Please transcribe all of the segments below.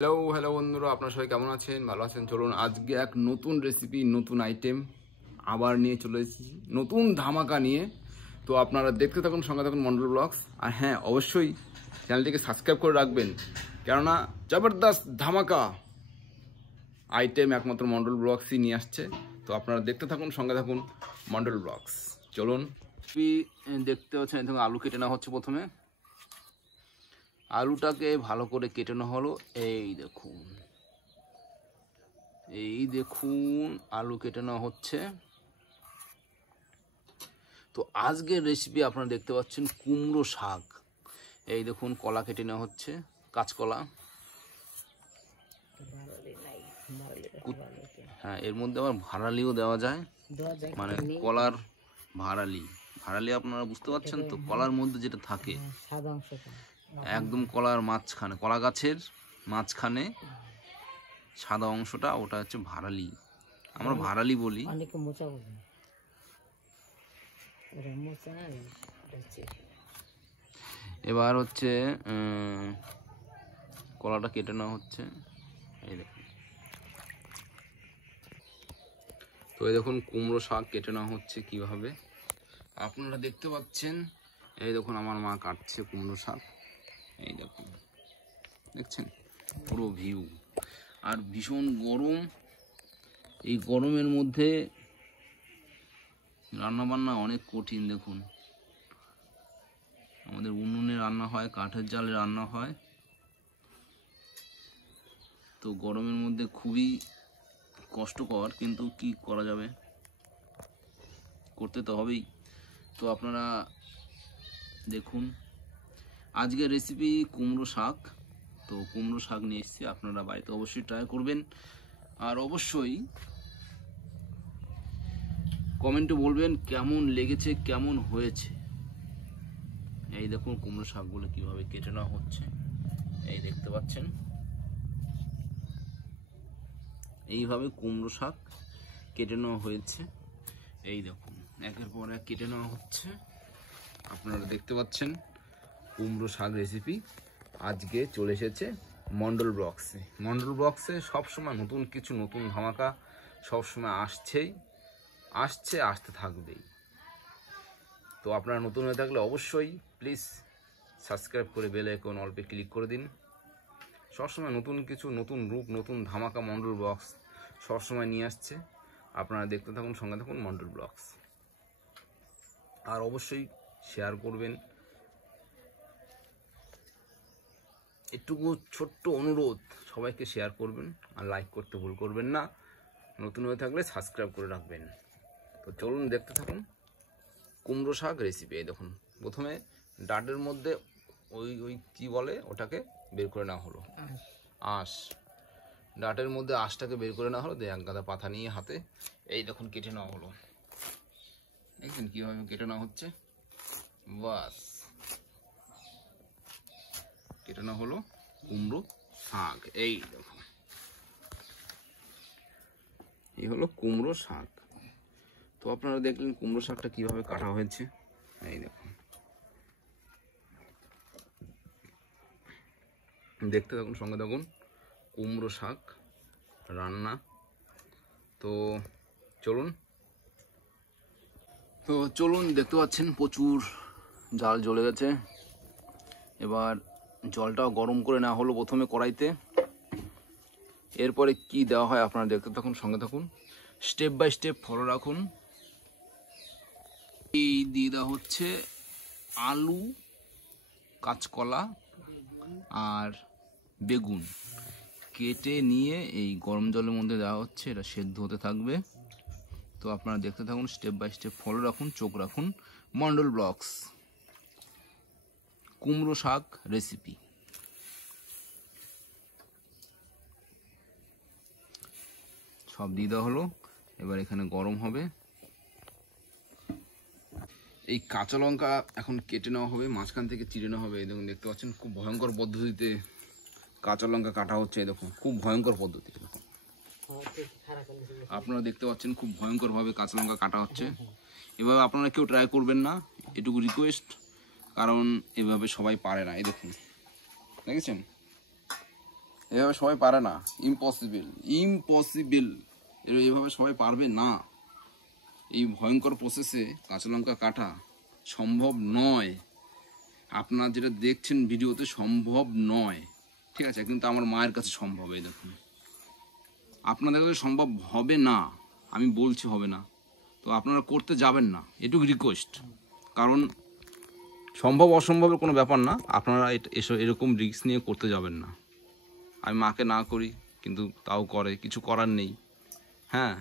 Hello বন্ধুরা, আপনারা সবাই কেমন আছেন? ভালো আছেন? চলুন আজকে এক নতুন রেসিপি, নতুন আইটেম আবার নিয়ে চলে এসেছি, নতুন ধামাকা নিয়ে। তো আপনারা দেখতে থাকুন, সঙ্গে থাকুন মন্ডল ব্লগস। আর হ্যাঁ, অবশ্যই চ্যানেলটিকে সাবস্ক্রাইব করে রাখবেন, কেননা জবরদস্ত ধামাকা আইটেম একমাত্র মন্ডল ব্লগসই নিয়ে আসছে। তো আপনারা দেখতে থাকুন, সঙ্গে থাকুন মন্ডল ব্লগস। চলুন, দেখতে পাচ্ছেন এখানে আলু কেটে নেওয়া হচ্ছে। প্রথমে আলুটাকে ভালো করে কেটে নেওয়া হলো। এই দেখুন আলু কেটে নেওয়া হচ্ছে। তো আজকের রেসিপি আপনারা দেখতে পাচ্ছেন কুমড়ো শাক। এই দেখুন কলা কেটে নেওয়া হচ্ছে, কাঁচকলা। হ্যাঁ, এর মধ্যে আবার ভাড়ালিও দেওয়া যায়, মানে কলার ভাড়ালি। আপনারা বুঝতে পারছেন তো, কলার মধ্যে যেটা থাকে একদম কলার মাঝখানে, কলা গাছের মাঝখানে সাদা অংশটা, ওটা হচ্ছে ভাড়ালি। আমরা ভাড়ালি বলি। এবার হচ্ছে কলাটা কেটে নেওয়া হচ্ছে। এই দেখুন, তো এই দেখুন কুমড়ো শাক কেটে নেওয়া হচ্ছে কিভাবে আপনারা দেখতে পাচ্ছেন। এই দেখুন আমার মা কাটছে কুমড়ো শাক। এই দেখুন, দেখছেন পুরো ভিউ। আর ভীষণ গরম, এই গরমের মধ্যে রান্নাবান্না অনেক কঠিন। দেখুন, আমাদের উনুনে রান্না হয়, কাঠের জালে রান্না হয়। তো গরমের মধ্যে খুবই কষ্টকর, কিন্তু কি করা যাবে, করতে তো হবেই। তো আপনারা দেখুন আজকের রেসিপি কুমড়ো শাক। তো কুমড়ো শাক নিয়ে এসেছি, আপনারা বাড়িতে অবশ্যই ট্রাই করবেন। আর অবশ্যই কমেন্টে বলবেন কেমন লেগেছে, কেমন হয়েছে। এই দেখুন কুমড়ো শাকগুলো কিভাবে কেটে নেওয়া হচ্ছে। এই দেখতে পাচ্ছেন, এইভাবে কুমড়ো শাক কেটে নেওয়া হয়েছে। এই দেখুন একের পর এক কেটে নেওয়া হচ্ছে। আপনারা দেখতে পাচ্ছেন কুমড়ো শাক রেসিপি আজকে চলে এসেছে মন্ডল ব্লগসে। মন্ডল ব্লগসে সবসময় নতুন কিছু, নতুন ধামাকা সবসময় আসতে থাকবেই। তো আপনারা নতুন হয়ে থাকলে অবশ্যই প্লিজ সাবস্ক্রাইব করে বেল আইকন অল্পে ক্লিক করে দিন। সবসময় নতুন কিছু, নতুন রূপ, নতুন ধামাকা মন্ডল ব্লগস সবসময় নিয়ে আসছে। আপনারা দেখতে থাকুন, সঙ্গে থাকুন মন্ডল ব্লগস। আর অবশ্যই শেয়ার করবেন। একটুকু ছোট্ট অনুরোধ, সবাইকে শেয়ার করবেন আর লাইক করতে ভুল করবেন না। নতুন হয়ে থাকলে সাবস্ক্রাইব করে রাখবেন। তো চলুন দেখতে থাকুন কুমড়ো শাক রেসিপি। এই দেখুন প্রথমে ডাটের মধ্যে ওই কি বলে ওটাকে বের করে নেওয়া হলো, আঁশ। ডাটের মধ্যে আঁশটাকে বের করে নেওয়া হলো, দিয়ে এক গাদা পাতা নিয়ে হাতে এই দেখুন কেটে নেওয়া হলো। দেখছেন কীভাবে কেটে নেওয়া হচ্ছে, বাস কেটে নেওয়া হলো কুমড়ো শাক। এই দেখুন, এই হলো কুমড়ো শাক। তো আপনারা দেখলেন কুমড়ো শাকটা কিভাবে কাটা হয়েছে। এই দেখুন, দেখতে থাকুন, সঙ্গে থাকুন কুমড়ো শাক রান্না। তো চলুন দেখতে পাচ্ছেন প্রচুর জাল জ্বলে গেছে। এবার জলটাও গরম করে নেওয়া হলো প্রথমে কড়াইতে। এরপরে কি দেওয়া হয় আপনারা দেখতে থাকুন, সঙ্গে থাকুন, স্টেপ বাই স্টেপ ফলো রাখুন। এই দিয়ে দেওয়া হচ্ছে আলু, কাঁচকলা আর বেগুন কেটে নিয়ে এই গরম জলের মধ্যে দেওয়া হচ্ছে। এটা সেদ্ধ হতে থাকবে। তো আপনারা দেখতে থাকুন, স্টেপ বাই স্টেপ ফলো রাখুন, চোখ রাখুন মন্ডল ব্লগস কুমড়ো শাক রেসিপি। সব দিয়ে দেওয়া হলো, এবার এখানে গরম হবে। এই কাঁচা লঙ্কা এখন কেটে নেওয়া হবে, মাঝখান থেকে চিড়ে নেওয়া হবে। এই দেখুন দেখতে পাচ্ছেন খুব ভয়ঙ্কর পদ্ধতিতে কাঁচা লঙ্কা কাটা হচ্ছে। এই দেখুন খুব ভয়ঙ্কর পদ্ধতি। দেখুন আপনারা দেখতে পাচ্ছেন খুব ভয়ঙ্করভাবে কাঁচা লঙ্কা কাটা হচ্ছে। এভাবে আপনারা কেউ ট্রাই করবেন না, এটুকু রিকোয়েস্ট, কারণ এভাবে সবাই পারে না। এই দেখুন, দেখেছেন এভাবে সবাই পারে না, ইম্পসিবল, ইম্পসিবল, এভাবে সবাই পারবে না। এই ভয়ঙ্কর প্রসেসে কাঁচা লঙ্কা কাটা সম্ভব নয়। আপনারা যেটা দেখছেন ভিডিওতে সম্ভব নয়, ঠিক আছে, কিন্তু আমার মায়ের কাছে সম্ভব। এই দেখুন, আপনাদের কাছে সম্ভব হবে না, আমি বলছি হবে না, তো আপনারা করতে যাবেন না, এটুকু রিকোয়েস্ট। কারণ সম্ভব অসম্ভবের কোনো ব্যাপার না, আপনারা এরকম রিস্ক নিয়ে করতে যাবেন না। আমি মাকে না করি, কিন্তু তাও করে, কিছু করার নেই। হ্যাঁ,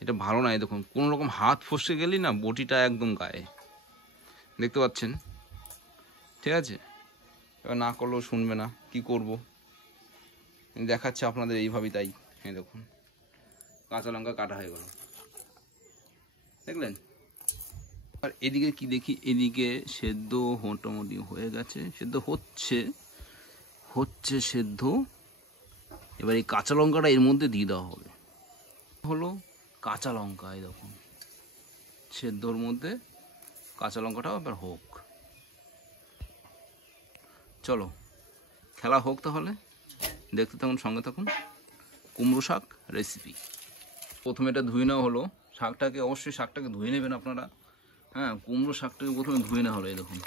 এটা ভালো না। এই দেখুন, কোনো রকম হাত ফসকে গেলেই না বটিটা একদম গায়ে, দেখতে পাচ্ছেন, ঠিক আছে। এবার না করলেও শুনবে না, কি করব, দেখাচ্ছে আপনাদের এইভাবেই। তাই এই দেখুন, কাঁচা লঙ্কা কাটা হয়ে গেল, দেখলেন। আর এদিকে কি দেখি, এদিকে সেদ্ধ মোটামুটি হয়ে গেছে, সেদ্ধ হচ্ছে সেদ্ধ। এবার এই কাঁচা লঙ্কাটা এর মধ্যে দিয়ে দেওয়া হবে। হলো কাঁচা লঙ্কা, এই দেখুন সেদ্ধর মধ্যে কাঁচা লঙ্কাটাও এবার হোক। চলো খেলা হোক তাহলে, দেখতে থাকুন, সঙ্গে থাকুন। কুমড়ো শাক রেসিপি। প্রথমে এটা ধুয়ে নেওয়া হলো, শাকটাকে অবশ্যই শাকটাকে ধুয়ে নেবেন আপনারা। হ্যাঁ, কুমড়ো শাকটাকে প্রথমে ধুয়ে নেওয়া হলো, এই দেখুন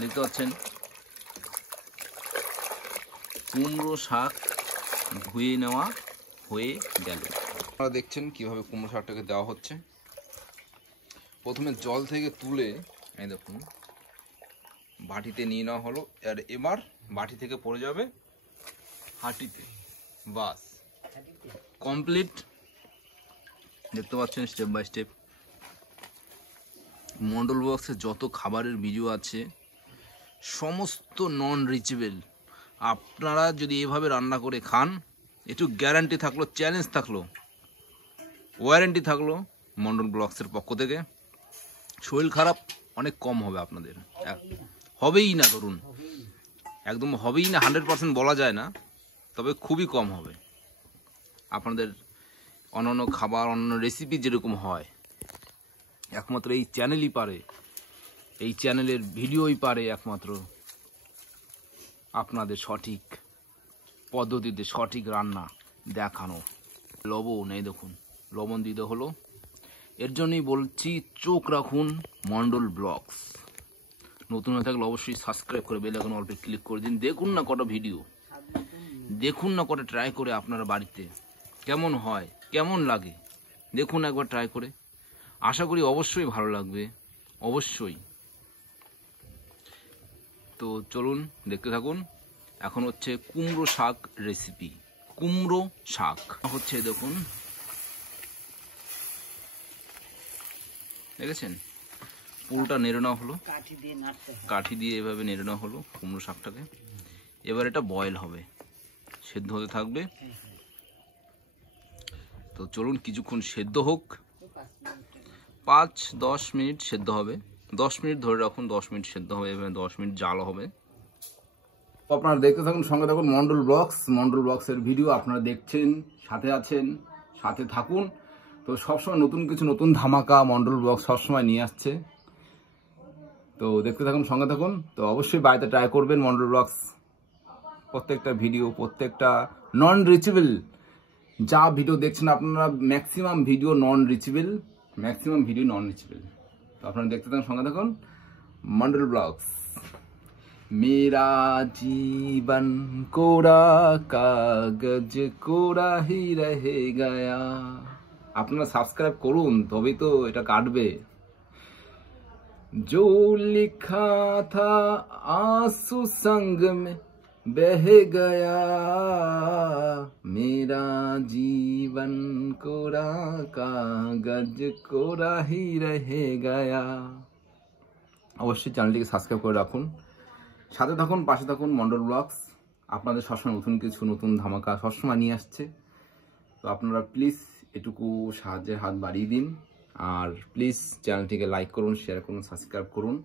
দেখতে পাচ্ছেন, কুমড়ো শাক ধুয়ে নেওয়া হয়ে গেল। আপনারা দেখছেন কিভাবে কুমড়ো শাকটাকে দেওয়া হচ্ছে। প্রথমে জল থেকে তুলে এই দেখুন বাটিতে নিয়ে নেওয়া হলো, আর এবার বাটি থেকে পড়ে যাবে হাঁটিতে, বাস কমপ্লিট। দেখতে পাচ্ছেন স্টেপ বাই স্টেপ। মন্ডল বক্সে যত খাবারের ভিডিও আছে সমস্ত নন রিচেবল। আপনারা যদি এভাবে রান্না করে খান, একটু গ্যারান্টি থাকলো, চ্যালেঞ্জ থাকলো, ওয়ারেন্টি থাকলো মন্ডল ব্লগসের পক্ষ থেকে, শরীর খারাপ অনেক কম হবে আপনাদের। হবেই না, ধরুন একদম হবেই না, 100% বলা যায় না, তবে খুবই কম হবে। আপনাদের অন্যান্য খাবার, অন্যান্য রেসিপি যেরকম হয়, একমাত্র এই চ্যানেলই পারে, এই চ্যানেলের ভিডিওই পারে একমাত্র আপনাদের সঠিক পদ্ধতিতে সঠিক রান্না দেখানো। লবণ, এই দেখুন লবণ দিতে হলো। এর জন্যই বলছি চোখ রাখুন মন্ডল ব্লগস। নতুন হয়ে থাকলে অবশ্যই সাবস্ক্রাইব করে বেল আইকন অল্পে ক্লিক করে দিন। দেখুন না কটা ভিডিও, দেখুন না কটা ট্রাই করে আপনারা বাড়িতে কেমন হয়, কেমন লাগে, দেখুন একবার ট্রাই করে। আশা করি অবশ্যই ভালো লাগবে, অবশ্যই। তো চলুন দেখতে থাকুন। এখন হচ্ছে কুমড়ো শাক রেসিপি। কুমড়ো শাক হচ্ছে, দেখুন দেখেছেন, পুরোটা নেড়ে নেওয়া হলো, কাঠি দিয়ে এভাবে নেড়ে নেওয়া হলো কুমড়ো শাকটাকে। এবার এটা বয়েল হবে, সেদ্ধ হতে থাকবে। তো চলুন কিছুক্ষণ সেদ্ধ হোক, 5-10 মিনিট সেদ্ধ হবে। 10 মিনিট ধরে রাখুন, 10 মিনিট সেদ্ধ হবে, এভাবে 10 মিনিট জাল হবে। আপনারা দেখতে থাকুন, সঙ্গে থাকুন মন্ডল ব্লগস। মন্ডল ব্লগসের ভিডিও আপনারা দেখছেন, সাথে আছেন, সাথে থাকুন। তো সবসময় নতুন কিছু, নতুন ধামাকা মন্ডল ব্লগস সবসময় নিয়ে আসছে। তো দেখতে থাকুন, সঙ্গে থাকুন। তো অবশ্যই বাড়িতে ট্রাই করবেন মন্ডল ব্লগস। প্রত্যেকটা ভিডিও, প্রত্যেকটা নন রিচেবল যা ভিডিও দেখছেন আপনারা, ম্যাক্সিমাম ভিডিও নন রিচেবল, ম্যাক্সিমাম ভিডিও নন রিচেবল। তো আপনারা দেখতে থাকুন, সঙ্গে থাকুন মন্ডল ব্লগস। मेरा जीवन कोरा कागज कोरा ही रहे गया। আপনারা সাবস্ক্রাইব করুন, তবেই তো এটা কাটবে। जो लिखा था आंसू संग में बह गया, मेरा जीवन कोरा कागज कोरा ही रहे गया। অবশ্যই চ্যানেলটিকে সাবস্ক্রাইব করে রাখুন, সাথে থাকুন, পাশে থাকুন মন্ডল ব্লগস। আপনাদের সবসময় নতুন কিছু, নতুন ধামাকা সবসময় নিয়ে আসছে। তো আপনারা প্লিজ এটুকু সাহায্যের হাত বাড়িয়ে দিন, আর প্লিজ চ্যানেলটিকে লাইক করুন, শেয়ার করুন, সাবস্ক্রাইব করুন,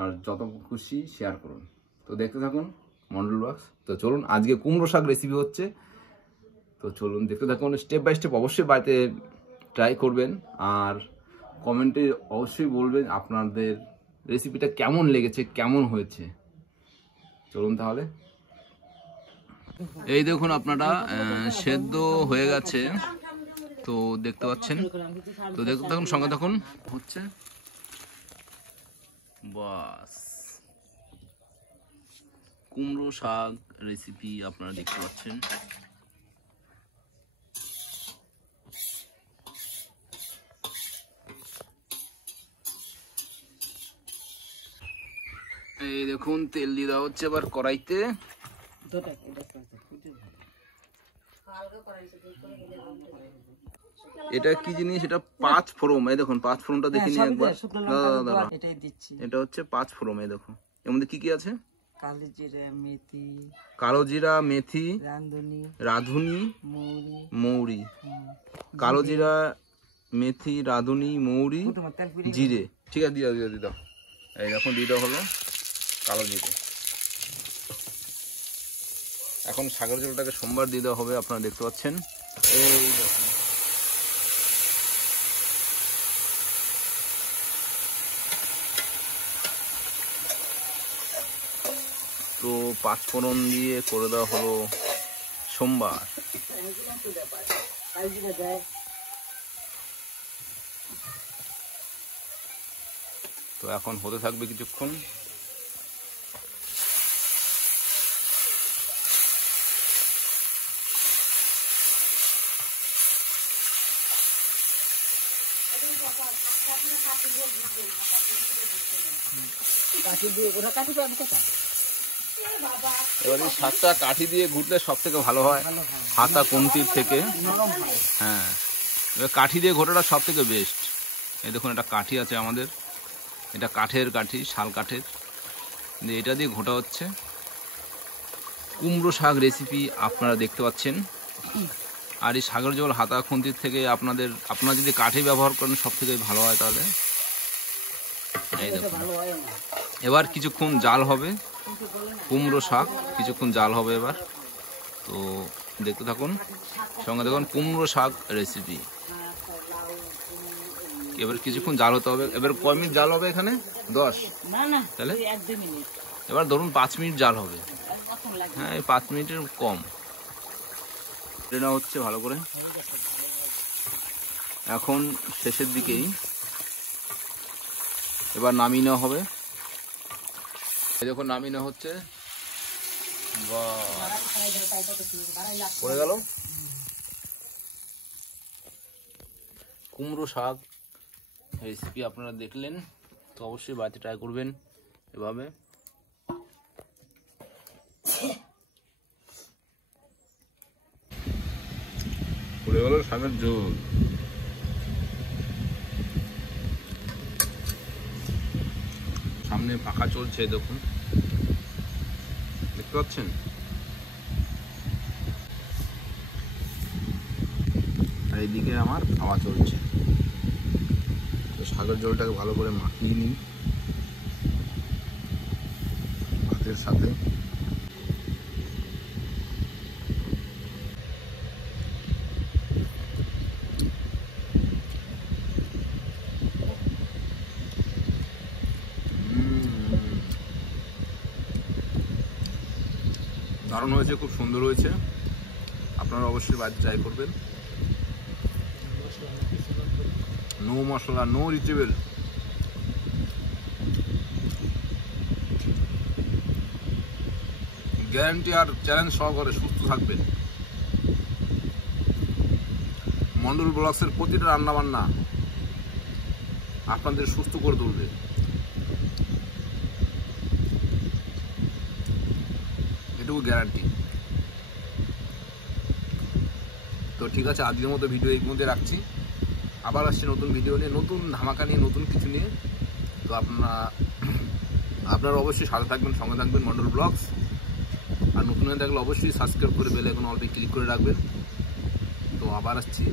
আর যত খুশি শেয়ার করুন। তো দেখতে থাকুন মন্ডল ব্লগস। তো চলুন, আজকে কুমড়ো শাক রেসিপি হচ্ছে। তো চলুন দেখতে থাকুন, স্টেপ বাই স্টেপ। অবশ্যই বাড়িতে ট্রাই করবেন, আর কমেন্টে অবশ্যই বলবেন আপনাদের রেসিপিটা কেমন লেগেছে, কেমন হয়েছে। চলুন তাহলে। এই দেখুন আপনারা সেদ্ধ হয়ে গেছে, তো দেখতে পাচ্ছেন। তো দেখতে থাকুন, সঙ্গে থাকুন। হচ্ছে বাস কুমড়ো শাক রেসিপি আপনারা দেখতে পাচ্ছেন। এই দেখুন তেল দিয়ে দেওয়া হচ্ছে এবার কড়াইতে। এটা কি জিনিস? এটা পাঁচ ফোড়ন। এই দেখুন পাঁচ ফোড়নটা দেখিনি একবার। এটা হচ্ছে পাঁচ ফোড়ন। এই দেখো এর মধ্যে কি কি আছে? কালো জিরা, মেথি, রাঁধুনি, মৌরি। কালো জিরা, মেথি, রাঁধুনি, মৌরি, জিরে। ঠিক আছে, দিয়ে দাও। এই দেখুন দিয়ে দেওয়া হলো কালো জিরে। এখন সাগর জলটাকে সোমবার দিয়ে দেওয়া হবে, আপনারা দেখতে পাচ্ছেন। এই দেখুন তো পাঁচ ফোড়ন দিয়ে করে দেওয়া হলো সোমবার। তো এখন হতে থাকবে কিছুক্ষণ। এবার এই শাকটা কাঠি দিয়ে ঘুরলে সব থেকে ভালো হয়, হাতা কমতির থেকে। হ্যাঁ, এবার কাঠি দিয়ে ঘোটাটা সব থেকে বেস্ট। এই দেখুন একটা কাঠি আছে আমাদের, এটা কাঠের কাঠি, শাল কাঠের, এটা দিয়ে ঘোটা হচ্ছে। কুমড়ো শাক রেসিপি আপনারা দেখতে পাচ্ছেন। আর এই সাগর জল হাতা খুন্তির থেকে আপনারা যদি কাঠি ব্যবহার করেন সব থেকে ভালো হয়। তাহলে এই দেখুন এবার কিছুক্ষণ জাল হবে কুমড়ো শাক, কিছুক্ষণ জাল হবে এবার। তো দেখতে থাকুন, সঙ্গে দেখুন কুমড়ো শাক রেসিপি। এবার কিছুক্ষণ জাল হতে হবে। এবার কয় মিনিট জাল হবে এখানে? 10। তাহলে এবার ধরুন 5 মিনিট জাল হবে। হ্যাঁ, এই 5 মিনিটের কম। নেওয়া হচ্ছে ভালো করে। এখন শেষের দিকেই এবার নামিয়ে নেওয়া হবে। যখন নামিয়ে নেওয়া হচ্ছে, পড়ে গেল কুমড়ো শাক রেসিপি আপনারা দেখলেন। তো অবশ্যই বাড়িতে ট্রাই করবেন এভাবে। পড়ে গেল শাকের ঝোল। সামনে পাখা চলছে, দেখুন দেখতে পাচ্ছেন। আর এইদিকে আমার খাওয়া চলছে। তো শাকের ঝোলটাকে ভালো করে মাখিয়ে নিই ভাতের সাথে। দারুণ হয়েছে, খুব সুন্দর হয়েছে। আপনারা অবশ্যই বাড়িতে ট্রাই করবেন। নো মশলা, নো রিচেবল। গ্যারান্টি আর চ্যালেঞ্জ সহকারে সুস্থ থাকবেন। মন্ডল ব্লগসের প্রতিটা রান্নাবান্না আপনাদের সুস্থ করে তুলবে। এটুকু গ্যারান্টি। তো ঠিক আছে, আজকের মতো ভিডিও এই মধ্যে রাখছি। আবার আসছি নতুন ভিডিও নিয়ে, নতুন ধামাকা নিয়ে, নতুন কিছু নিয়ে। তো আপনারা অবশ্যই সাথে থাকবেন, সঙ্গে থাকবেন মন্ডল ব্লগস। আর নতুন হয়ে থাকলে অবশ্যই সাবস্ক্রাইব করে বেল আইকন অলরেডি ক্লিক করে রাখবেন। তো আবার আসছি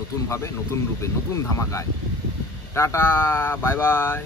নতুনভাবে, নতুন রূপে, নতুন ধামাকায়। Tata, bye bye.